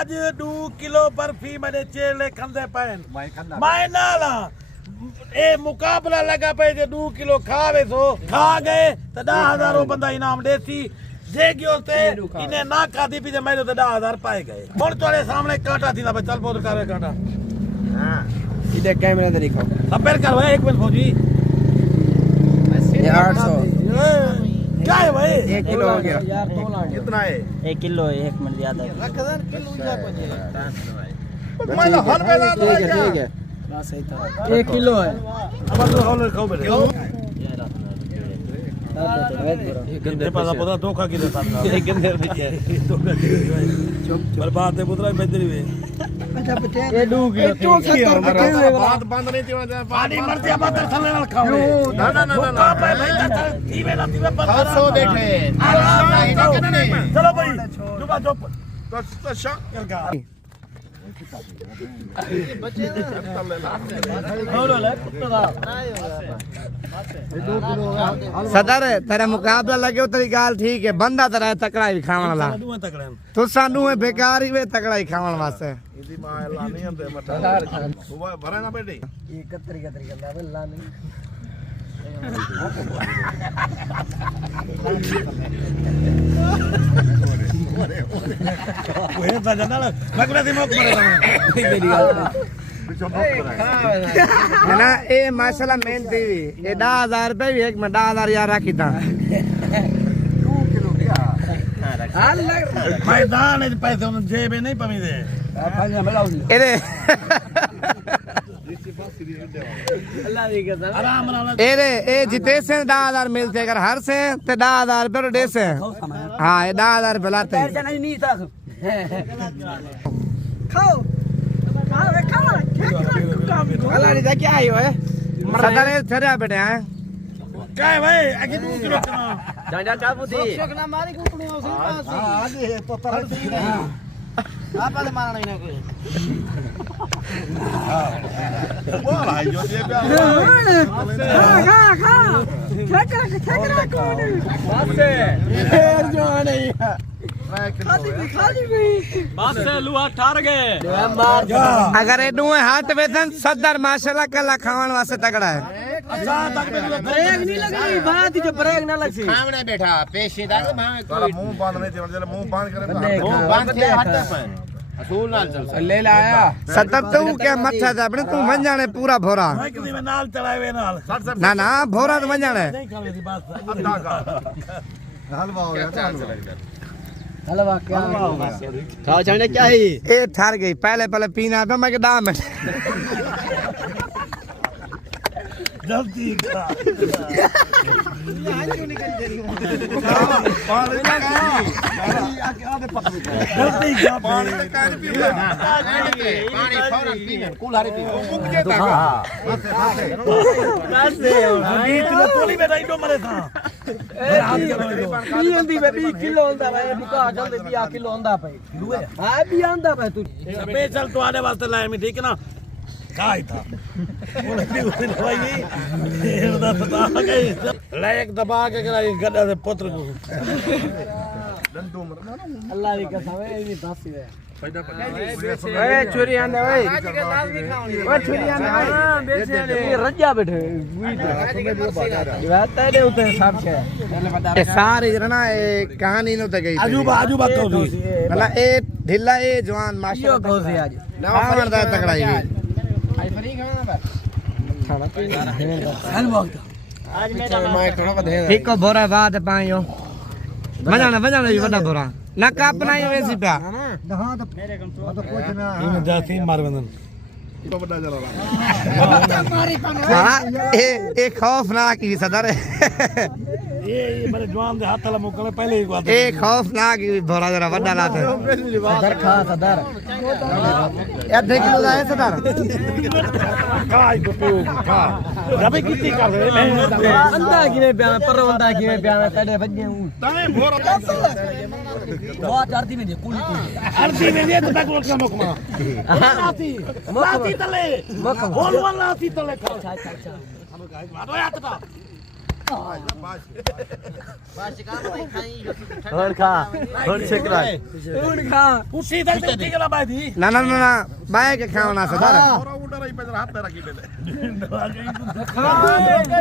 आज 2 किलो बर्फी मैंने चेले खंदे पैन मैं नाला ए मुकाबला लगा पे जे 2 किलो खावे सो खा गए तो 10,000 बंदा इनाम देसी जे गयो ते इने ना खादी भी जे मैंने तो 10,000 पाए गए और तोरे सामने कांटा थी ना चल बोल करे कांटा हां इधर कैमरा दे दिखाओ अपेर कर भाई 1 मिनट फौजी ये 800 क्या है भाई 1 किलो हो गया यार कितना है 1 किलो है 1 मिनट याद है किलो जा पहुंचे मैं हल में ला ठीक है बस सही था 1 किलो है अब तो हल खाओ बेटे गंदे पासा पुत्रा धोखा किलो साथ एक गंदे बचे धोखा बर्बाद है पुत्रा बेदरी वे अच्छा बचे ये 2 किलो 70 बात बंद नहीं थी पानी मर दिया बात थले नाल खाओ ना ना ना ना भाई तीवे ना तीवे 700 बैठे चलो भाई जुबा चुप तो शक का सदर तेरा मुकाबला लगे तेरी गाल ठीक है बंदा तेरा तकड़ा ही खावन वाला तू सानू है बेकार ही वे तकड़ा ही खावन वास्ते इदी मां ला नहीं आंदे मठा सुबह भरे ना बेटी ये कतरी गंदा ला नहीं ओए बजा ना मगना दिमाग मारे मेरी गाल ना ए माशाल्लाह मेहनती ए 10,000 रुपए भी एक में 10,000 यार राखी था 2 किलो क्या मैदान है पैसे उन जेब नहीं पमी दे एरे आराम आराम एरे ए जिते से 10,000 मिलते अगर हर से ते 10,000 रुपए दे से हां ये 10,000 रुपए लाते खाओ अल्लाह रे क्या आयो है सदर छरिया बेटे हैं क्या है भाई आगे 2 किलो जांजा चाबूती ना मारी कुटणी औसी पासी हां आगे तो तरह आप वाले मारना ही ना कोई वो भाई जो ये खा ठेकरा कौन बस से फिर जो नहीं खाली भी बस से लुआ ठार गए अगर ए दुए हाथ वेतन सदर माशाल्लाह कला खावन वास्ते तगड़ा है अच्छा तक ब्रेक नहीं लगी बात ही जो ब्रेक ना लगी सामने बैठा पेशीदार भावे कोई मुंह बंद नहीं थे मुंह बंद करे मुंह बंद के हट पर असूल नाल चल ले लाया सदर तू क्या मच्छा था अपने तू मन जाने पूरा भोरा मैं किसी में नाल चलावे नाल ना ना भोरा तो मन जाने नहीं खावे दी बात अड्डा का हलवा हो गया हलवा क्या खाओ जाने क्या है ए ठार गई पहले पीना था मैं के दाम है जल्दी का जल्दी का पानी फौरन पीना कुल्हाड़ी पी इतना तोली में नहीं मरे था बी 20 किलो होंदा भाई बुका जल्दी 20 किलो होंदा भाई हां भी आंदा भाई तू स्पेशल तो आने वास्ते लाया मैं ठीक है ना काय था बोले भी भाई ये दा पता गई लायक दबा के कराई गड्ढा से पुत्र को अल्लाह की कसम है ये दस ही है ए चोरी आने भाई ओ चोरी आने भाई ये रज्जा बैठे बात तेरे उते सब है ए सारे जना ए कहानी न उते गई आजूबा कहो भला ए ढिल्ला ए जवान माशाल्लाह कहो से आज खावन दा तगड़ा ही आज मैं थोड़ा का दे ठीक को भोरा बात पायो बजाना भी बड़ा भोरा ना कापना ही वैसी पे हां तो मेरे कम तो कुछ ना इन जाती मारवंदन तो बड़ा जला हां ए खौफनाक ही सदर ये मेरे जवान दे हाथ ला मुकले पहले ही बात ए खौफनाक ही भोरा जरा बड़ा लात सदर खा सदर आधे किलो दा है सदर काय को पियो खा जब कितनी कर रहे अंदा किने प्याना पर अंदा किने प्याना तड़े बजे तने भोर बहुत आरती में कुली अर्जी में ये तो तक लोग का मुकमा आती तले बोल वाला आती तले खा हम काय बात होया तो और खा और छिकरा उन खा पुसी तक ठीक ला भाई दी ना ना ना ना बाय के खावना सदार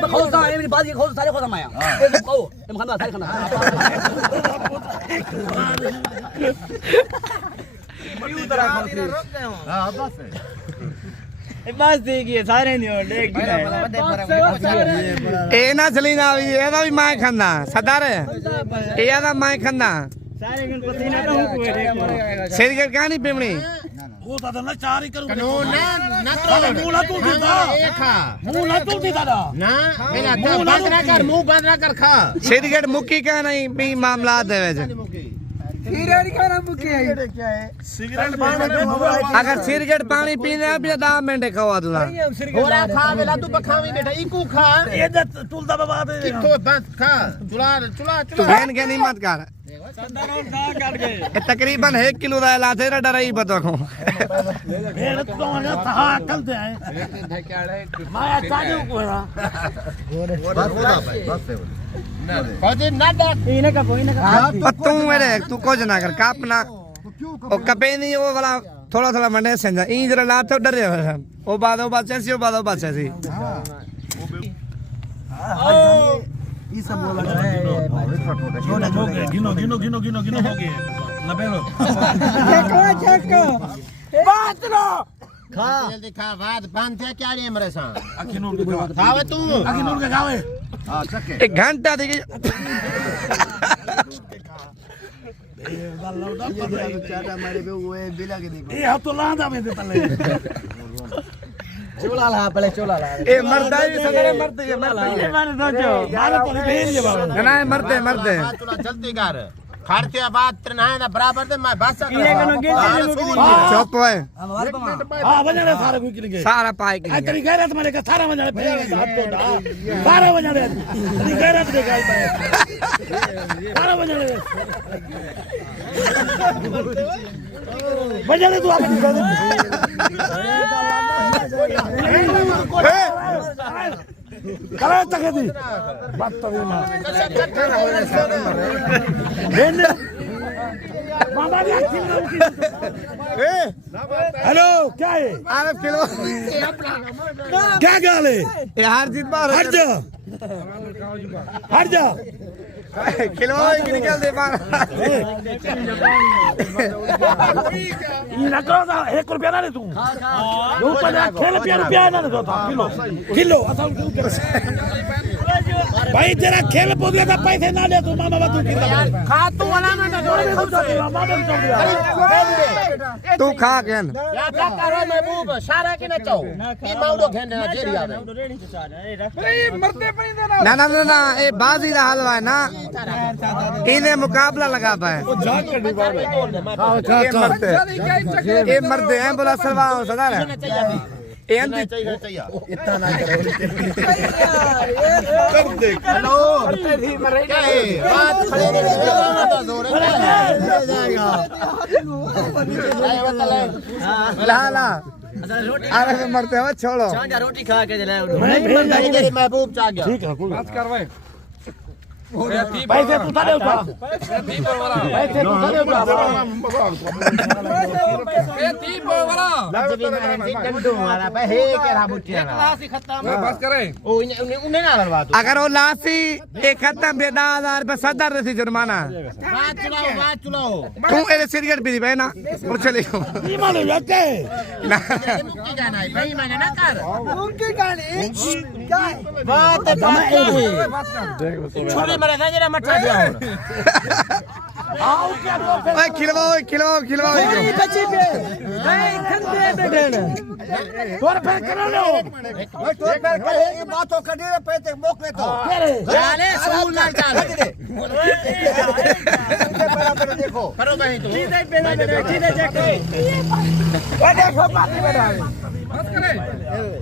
खोलता है मेरी बात ये खोल सारे खोलता मैं ये तो खाओ तुम खाना सारे खाना हां बस बस देखिए सारे नहीं हो देख ए ना चली ना भी एदा भी मैं खाना सदार एदा मैं खाना सारे गण पसीना का हुक है देख सिरगट कहानी पिमणी वो दादा ना चार ही करूं कानून ना मुंह तू दीदा खा मुंह तू दीदा ना मेरा बंद ना कर मुंह बंद ना कर खा सिरगट मुक्की का नहीं भी मामला देवे सिगरेट खाना मुके क्या है सिगरेट अगर सिरगट पानी पीने अब 10 मिनट खवा दूंगा थोड़ा खा वेला तू बखावी बेटा इकू खा ये टूलदा बाबा दे कितो बंद खा चुला तू बहन के नहीं मत कर तकरीबन 1 किलो दा लाथे रा डराई बतो को मेरे तो ना था कल दे आए माया चालू को ना कदे ना दे इने का कोई ना तू मेरे तू कुछ ना कर कापना ओ कपे नहीं वो वाला थोड़ा थोड़ा मंडे संजा ई जरा लाथे डरे ओ बाद से ये सब बोला गिनो हो गए लबेलो चको बात लो खा जल्दी खा बात बंद थे क्या रे मेरे साथ अखिनूर के खावे तू अखिनूर के गावे हां चके 1 घंटा देखिए ये हाथ तो लांदा में दे तले चोला ला पहले चोला ला ए मरदा ही सदरे मरते ये मारे दो मारे तो भेज दे बाबा ना मरते चला जल्दी कर खर्चे बात ना है ना बराबर दे मैं बस कर चुप है हां बजाने सारे कोई के सारा पाए की तेरी गैरत मारे का सारा बजाने फेंक हाथ तो सारा बजाने तेरी गैरत दे गाल पे सारा बजाने तू अपनी गैरत करे तक दी बात तो भी मां बाबा ने हेलो क्या है अरे किलो क्या गाल है यार जीत बार हट जा किलो की निकल दे बार ये ना करो 1 रुपया ना दे तू ऊपर खेल रुपया ना दे किलो असल भाई तेरा खेल बोले तो पैसे ना दे तू मामा तू खा तू वाला ना तू खा केन या क्या करो महबूब सारा के न चाहो ई माउडो खेने ना जेरी आवे ना ना ना ना ए बाजी दा हलवा है ना इने मुकाबला लगा पाए ये मरते हैं बोला सलवार सदा है चाहिए इतना ना हेलो क्या है बात खड़े नहीं तो जोर ला ला अरे मरते हैं छोड़ो रोटी खा के जलाए मेरे महबूब चाह गया ठीक है कोई बात करवाए पैसे तू था उठा पैसे तू था उठा डंडू वाला पे हे के रा बुटिया बस करे ओ उन्हें ना लड़वा तू अगर वो लासी एक खत्म पे 10,000 रुपए 70 रसी जुर्माना बात चलाओ तू ए सिगरेट पी बे ना और चले ये मालूम लगते मुक्ति जाना है भाई मैंने ना कर उनकी कहानी क्या बात छोरे मरे था जरा मठा दिया आओ क्या ओए खिलवाओ बच्चे पे नहीं खंडे बैठे तोर पे कर लो तो पे करे ये बातों कडी पैसे मोकले तो चले स्कूल ना चल देखो करो भाई तू सीधे चेक वो देखो बात बैठा बस करे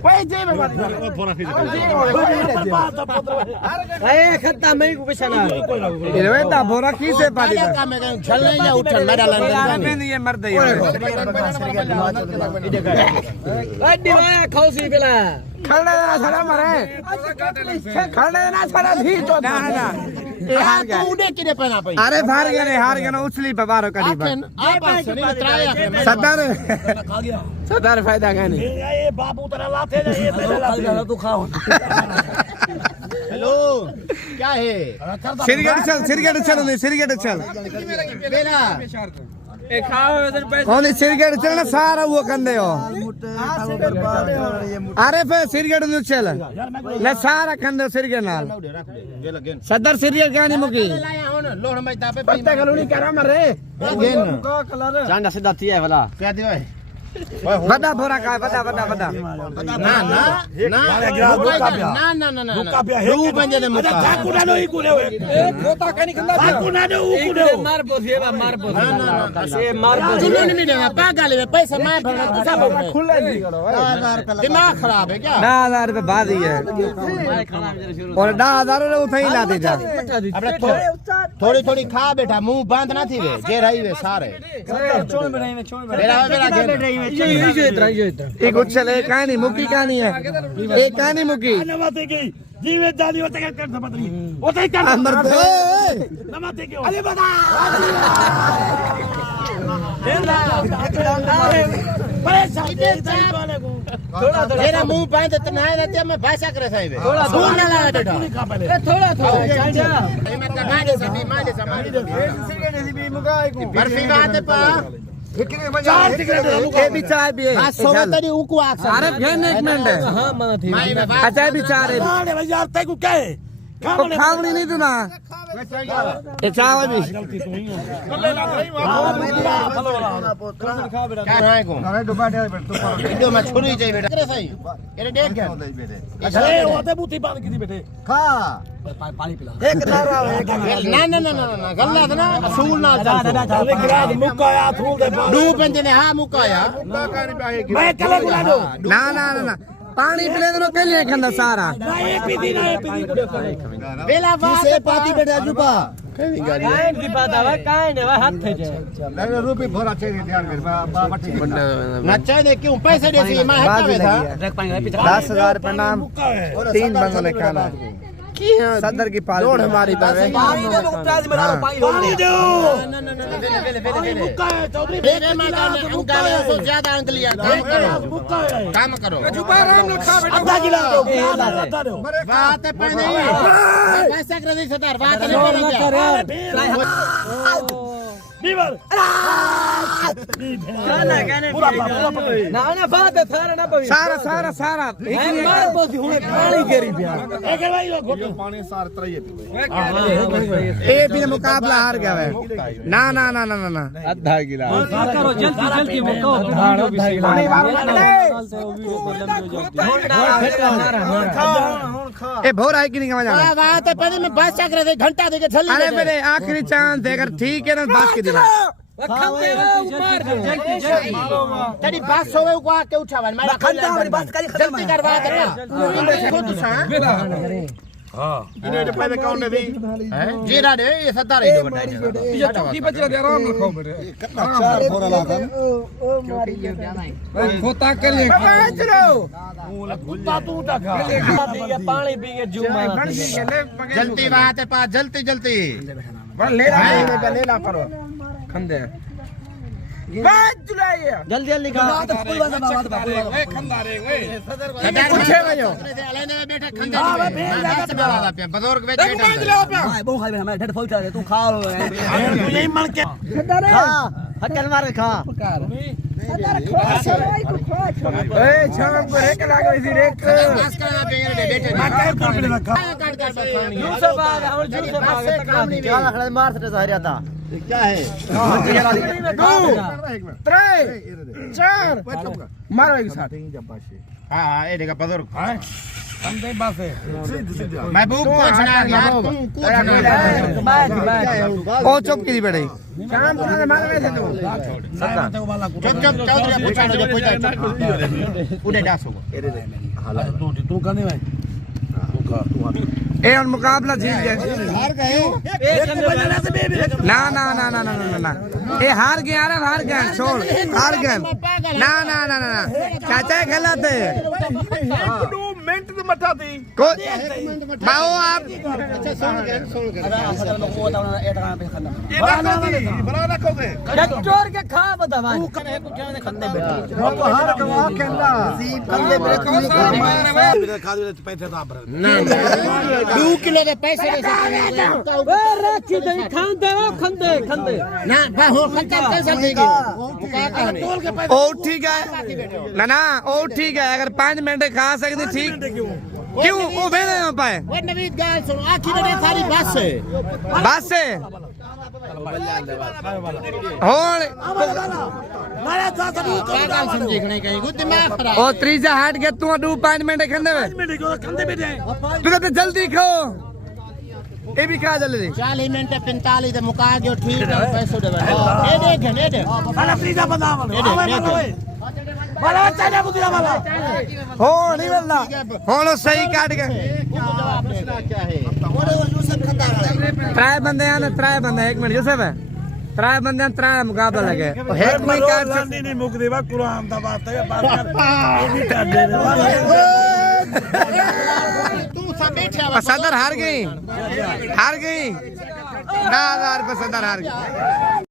पैसे में बात खत्ता मैं को बचाना ये ता बोरा की से पाली काम में चलने या उठन मेरा लंदन ये मर दे अड्डी माया खौसी पेला खड़े ना छड़ा मरे खड़े ना छड़ा थी तो ना ए हार गया उडे किने पना पई अरे हार गया ना उछली पे बारो कड़ी पे आ पास नहीं त्राया सदर खा गया सदर फायदा का नहीं ये बाबू तेरा लाते जा ये तेरे लाते तू खाओ हेलो क्या है सिरगेट चल बेला ए खाओ इधर पैसे कौन सिरगेट चलना सारा वो कंदे हो अरे फिर सिरगेट नु चल ले सारा कंदे सिरगेट नाल सदर सिरगेट गानी मुकी लोहड़ में तापे पत्ता कलोनी करा मरे चांदा सीधा तिया वाला क्या दियो है बड़ा बोरा का बड़ा ना रू बंजे दे मुका ठाकुरा नो इकुने ए खोता कानी खंदा ठाकुरा नो उकुने मार बोसिए मार बोस ए मार बोस नहीं मिलेगा पागल है पैसा मैं भरना तू सब खुले दिमाग खराब है क्या 10,000 रुपए बाद ही है और 10,000 रे उठई ला दे जा अपने थोड़ी थोड़ी खा बेटा मुंह बंद ना थी वे जे रही वे सारे मेरा ये इधर एक उछल एक कहानी मुकी कहानी है एक कहानी मुकी नमस्ते की जीवे जाली होते कर समझ रही होते ही कर अमर नमस्ते क्यों अरे बता थोड़ा मेरा मुंह बंद इतना है ना मैं भाषा करे साहिब थोड़ा ना लगा बेटा थोड़ा चाचा मैं मां दे सभी बर्फी बात है पा चार सिगरेट ये भी चाय भी है सोवतरी उको आख अरे फेन एक मिनट हां मां थी अच्छा भी चाय है अरे भाई यार तेको क्या है खावनी नहीं तू ना ये चाय भी गलती तो ही है क्या रहा है को वीडियो में छुरी चाहिए बेटा करे सही ये देख क्या अरे होते बूटी बांध की थी बेटे पानी पिला ना गलत ना असूल ना अरे गिलास मुकाया थूल दे डू बंजे ने हां मुकाया मैं कले बुला दो ना पानी पिले तो के लिए खंदा सारा ना ये पीती बेला बात से पाती बेटा जुबा काइन की बात है काइन है हाथ थे नच्चा दे क्यों पैसे दे सी मैं हटावे था 10,000 रुपए नाम 3 बंदों ने खाना सदर की पाल लोड हमारी पावे पानी दो बेले मुकाया चौधरी मेरे माता ने अंकल से ज्यादा अंकलियां काम करो आधा गिलास दो आधा दो बात है पर नहीं पैसा कर दे सरदार बात नहीं बीवर पूरा ना बात है सारा ना पवी सारा मार बोसी हुने पानी गिरी पिया एक भाई घोटो ए भी मुकाबला हार गया है ना आधा गिलास करो जल्दी मुको ए भोर है कि नहीं समझ आ बात है पहले मैं बस कर दे घंटा दे के छल्ली अरे मेरे आखिरी चांस है अगर ठीक है ना बात की दिला तेरी बात सोवे को आके उठावन मैं जल्दी करवा दे खुद सा हां इने तो पहले कौन दे जीरा दे ये सरदार ही दो बटा ये चौकी बच रहा आराम रखो बेटे कितना चार भोरा लागा खोता कर ले कुत्ता तू टका पानी पी के जुमा जल्दी बात है पा जल्दी ले ला करो खंदे जल्दी खा खंदा रे वे पूछे गयो लेने बेटा खंदा पे बुजुर्ग बेटा भाई बहु खाई मैं ढट फौटा तू खा लो यही मन के खा हटल मार खा ए छम को रेक लागो इसी रेक बस करना पे बेटे मैं काय कर ले रखा काट कर खानी जूस बाग और जूस बाग तक क्या खड़ा मार से हरिया था क्या है 2 3 4 मारो एक साथ हां ये देखा बुजुर्ग अंदे बासे महबूब को छना यार तू को छना ओ चुप की बैठे शाम को मार में थे तू चुप चौधरी पूछा जो पूछा उड़े डास होगा तू करने भाई ਇਹ ਹੁਣ ਮੁਕਾਬਲਾ ਜੀਤ ਗਏ हार गए ना ना ना ना ना ना ना ये हार गया अरे हार गए छोड़ हार गए ना ना ना ना चाचा गलत है ਮਿੰਟ ਤੇ ਮੱਠਾ ਤੀ बाओ आप ਬਣਾ ਰੱਖੋਗੇ चोर के खा बता भाई ਮੇਰੇ ਖਾਦੇ ਵਿੱਚ ਪੈਸੇ ਤਾਂ ਬਰ 2 किलो ਦੇ ਪੈਸੇ ਦੇ वे रखी दे खांदे ओ खंदे खंदे ना भाई हो खर्चा कैसे देगी मुका कहने ओ ठीक है ना ना ओ ठीक है अगर 5 मिनट खा सकते ठीक क्यों वो भेजे ना पाए वो नवीद गाल सुनो आखिर में सारी बस है बस से और ਮਾਰਾ ਤਾਂ ਤੂੰ क्या गाल समझने कहीं को दिमाग खराब ओ त्रीजा हट के तू 5 मिनट खंदे में ਮਿੰਟ ਕੋ ਕੰਦੇ ਬੈਠੇ तू कहते जल्दी खाओ ये भी खा जल्दी 40 मिनट 45 ਤੇ ਮੁਕਾ ਗਿਓ ਠੀਕ ਹੈ ਪੈਸੇ ਦੇ ਇਹ ਦੇਖ ਇਹ ਦੇਖ ਸਾਡਾ ਤੀਜਾ ਬੰਦਾ ਆਵੇ ਬੜਾ ਚਾਹੀਦਾ ਬੁੱਧੀਆ ਵਾਲਾ हो नहीं मिलना ਹੁਣ सही काट के जवाब देना क्या है त्रै बंदे हैं ना त्रै बंदे 1 मिनट यूसुफ है त्रै बंदे हैं त्रै मुकाबला लगे एक में काट ਲਾਂਡੀ ਨਹੀਂ ਮੁਕਦੇ ਵਾ ਕੁਰਾਨ ਦਾ ਬਾਤ ਹੈ ਬਾਤ ਕਰ ਇਹ ਵੀ ਕਰਦੇ ਨੇ तू सब बैठा सदर हार गई 10,000 रुपये सदर हार गई